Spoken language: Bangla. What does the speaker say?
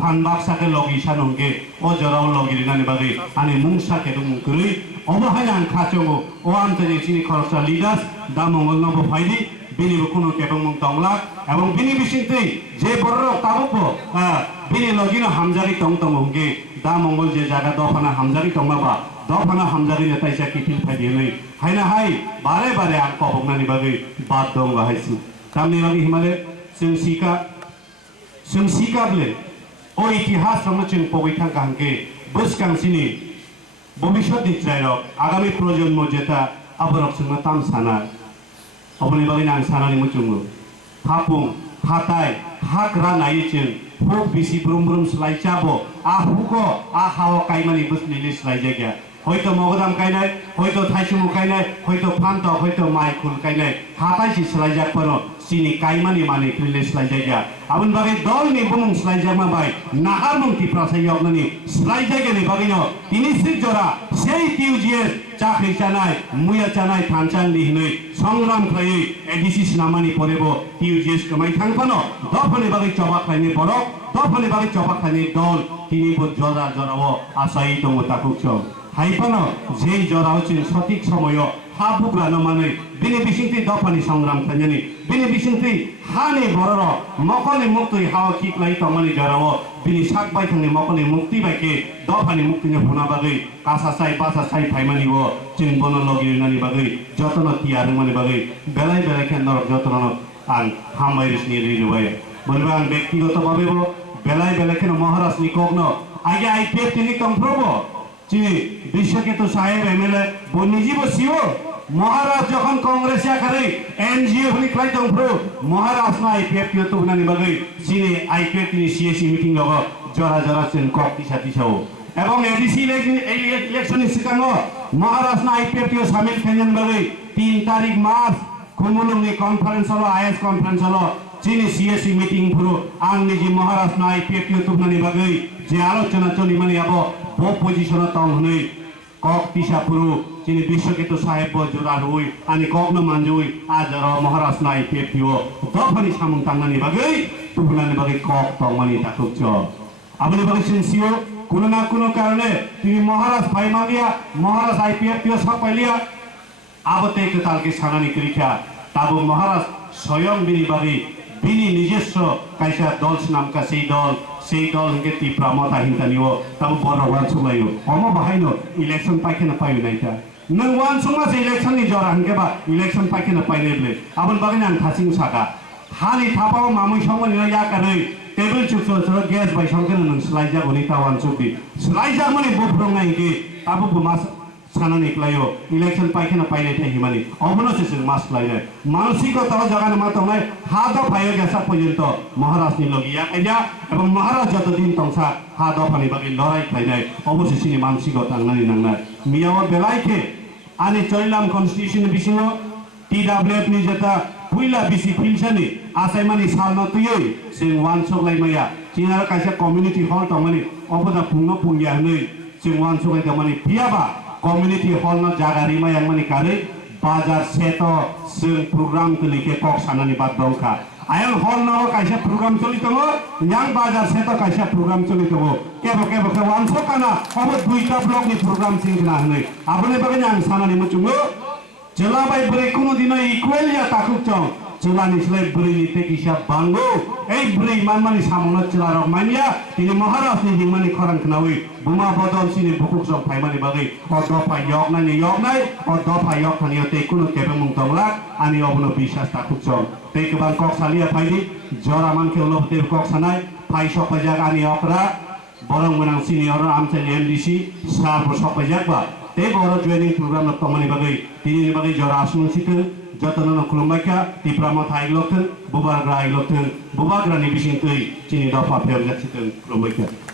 फानबाक्सा के लगी सानंगे ओ जराव लगिरि नानि बागै आनि मुंसा के दुमुकरै अबहायना खाचोंगो ओ आमतनि सिनि खरसा लिडार्स दामंगल नबो फाइदि बिनिबो कुनु केबंग तंगला एवं बिनि बिसिंतै जे बरर ताबो बिनि लगिनो हामजारि तंगे दामंगल जे जागा दफाना हामजारि तंगाबा दफाना हामजारि नेताइसा किफिल फाइदिनै हायना हाय बारे बारे आं कबंनानि बागै बात दं गाहायसि तामनि बागै हिमालय जों सिकाब्ले ओ इतिहास रंनो जों पगै थांका हांके बोसकांसिनि भबिष्यत निफ्राय आगामी प्रजन्म जेता आबरक जोंनो ताम साना अबनि बागै आं सानानि मुचुङो हापुं हाताय हाग्रा नायिचों हुक बिसि ब्रुम ब्रुम स्लाइचाबो आ हुको आ हाव काइमानि बुसलिलि स्लाइजाग्या হয়তো মগদাম কাইনাই হয়তো থাইসুমু কাইনাই হয়তো ফান্ত হয়তো মাই খুল কাইনাই হাতাইসি স্লাইজাক পনো সিনি কাইমানি মানে ক্রিলে স্লাইজাইয়া আবুন বাগে দল নি বুমুং স্লাইজাকমা বাই নাহার মুংতি প্রাসাই অগ্ননি স্লাইজাইগেনি বাগিনো তিনি সিজরা সেই টিউজিএস চাকরি চানাই মুয়া চানাই থানচান লিহनै সংগ্রাম খাই এডিসিস নামানি পরেব টিউজিএস কমাই থাংপানো দফনি বাগে চবা খাইনি বড় দফনি বাগে চবা খাইনি দল তিনি জরা জরাও আসাই দङ তাকুক हाइपानो जे जरा हचिन सठिक समय हा बुग्रानो माने बिनि बिसिंति दफानि संग्राम खायनि बिनि बिसिंति हानि बरर मकनि मुक्ति हाव किकलाई तमनि जराव बिनि साक बायथनि मकनि मुक्ति बायके दफानि मुक्तिनि हुना बागै कासा साइ पासा साइ फाइमानि वो चिन बन लगिरनानि बागै जतन तियार माने बागै बेलाय बेलाय के नरक जतन आं हामाइरिसनि रिरुबाय बोलबा आं व्यक्तिगतभाबेबो बेलाय बेलाय के महाराज निकग्न आगे आईपीएफ तिनि कंफ्रबो চিনি বিশ্বকেতু সাহেব এমএলএ বনিজিব সিও মহারাজ যখন কংগ্রেস আকারে এনজিও হলি ক্লাই দংফ্রো মহারাজ না আইপিএফ কিও তুনানি বাগৈ চিনি আইপিএফ তিনি সিএসি মিটিং লগ জরা জরা চেন কক্তি সাথী সাও এবং এডিসি ইলেকশন সিকাঙ্গ মহারাজ না আইপিএফ কিও শামিল খাইন বাগৈ 3 তারিখ মার্চ খুমুলুংনি কনফারেন্স হলো আইএস কনফারেন্স হলো চিনি সিএসি মিটিং পুরো আং নিজি মহারাজ না আইপিএফ কিও তুনানি বাগৈ যে আলোচনা চলি মানে আবো वो पोजिशन तंग हुने कक तिसापुरु चिनि विश्वकेतु साहेब जुरार हुई अनि कग्न मानजुई आज र महाराज नाइ पेपियो दफनि सामुं तांनानि बागै तुफुनानि बागै कक तंगमानि ताकुक छ आबनि बागै सिनसियो कुनो ना कुनो कारणे तिनी महाराज फाइमालिया महाराज आईपीएफ पियो सपैलिया आबते एक तालके सानानि करिखा ताबो महाराज स्वयं बिनि बागै बिनि নিজস্ব কাইসা দল নামকা সেই দল কে তীব্র মত আহিতানিও তাও বড় ওয়ান সুমাইও অম বাহাইনো ইলেকশন পাইকেনা পাইও নাইতা নং ওয়ান সুমা যে ইলেকশন নি জরা হানকে বা ইলেকশন পাইকেনা পাইনেবলে আবন বাগিনা আন থাসিং সাকা হানি থাপাও মামুই সমনি ইয়া কাनै টেবিল চুকছো গ্যাস বাই সংকেন নং স্লাইজা গনি তাওয়ান চুকি স্লাইজা মানে বফরং নাইকে তাবো মাস সানা निकलायो इलेक्शन पाइकेना पाइने थे हिमानी अबनो से मास लाइने मानसिकता जगाने मातंनाय हाद फायो गेसा पर्यन्त महाराज नि लगिया एजा एवं महाराज जत दिन तंसा हाद फानि बागै लड़ाई खाइनाय अबसेसिनि मानसिकता नांनाय नांनाय मियाव बेलायके आनि चैलाम कन्स्टिट्यूशन बिसिङो टीडब्ल्यूएफ नि जता पुइला बिसि फिलसानि आसाइमानि सालना तुयै जों वान सगलाइमाया चिनार काइसा कम्युनिटी हल तंमानि अबदा पुंनो पुंगिया नै जों वान सगाय तंमानि पियाबा कम्युनिटी हॉल न जागा Rima yang mani kare bazar seto sing program kelike kok sanani bat dongka ayang hall no kaisa program choli tongo yang bazar seto kaisa program choli tongo kebo ke wanso kana obo duita blok ni program sing na hnai abone bagai yang sanani muchungo jela bai bre kuno dina equal ya takuk chong jela nislai bre ni te kisa bango ei bre manmani samono jela rok mania tini महाराज ni hingmani khorang knawi बुमा बदल सिनि बुकुक जं फाइमानि बागै अ दफा यगनानि यगनाय अ दफा यगखानियो ते कुनु केबे मुंतंला आनि अबनो बिश्वास ताकुक जं ते केबां कक सालिया फाइदि जरा मानके उलबते कक सानाय फाइ सपजाग आनि अकरा बरं गोनां सिनियर आमचे एमडीसी सार सपजाग बा ते बर जॉइनिंग प्रोग्राम न तमनि बागै तिनि बागै जरा आसुंसिते जतन खुलुमबायका तिप्रामा थाइग्लथन बुबाग्रा आइग्लथन बुबाग्रानि बिसिंतै चिनि दफा फेरजासितन खुलुमबायका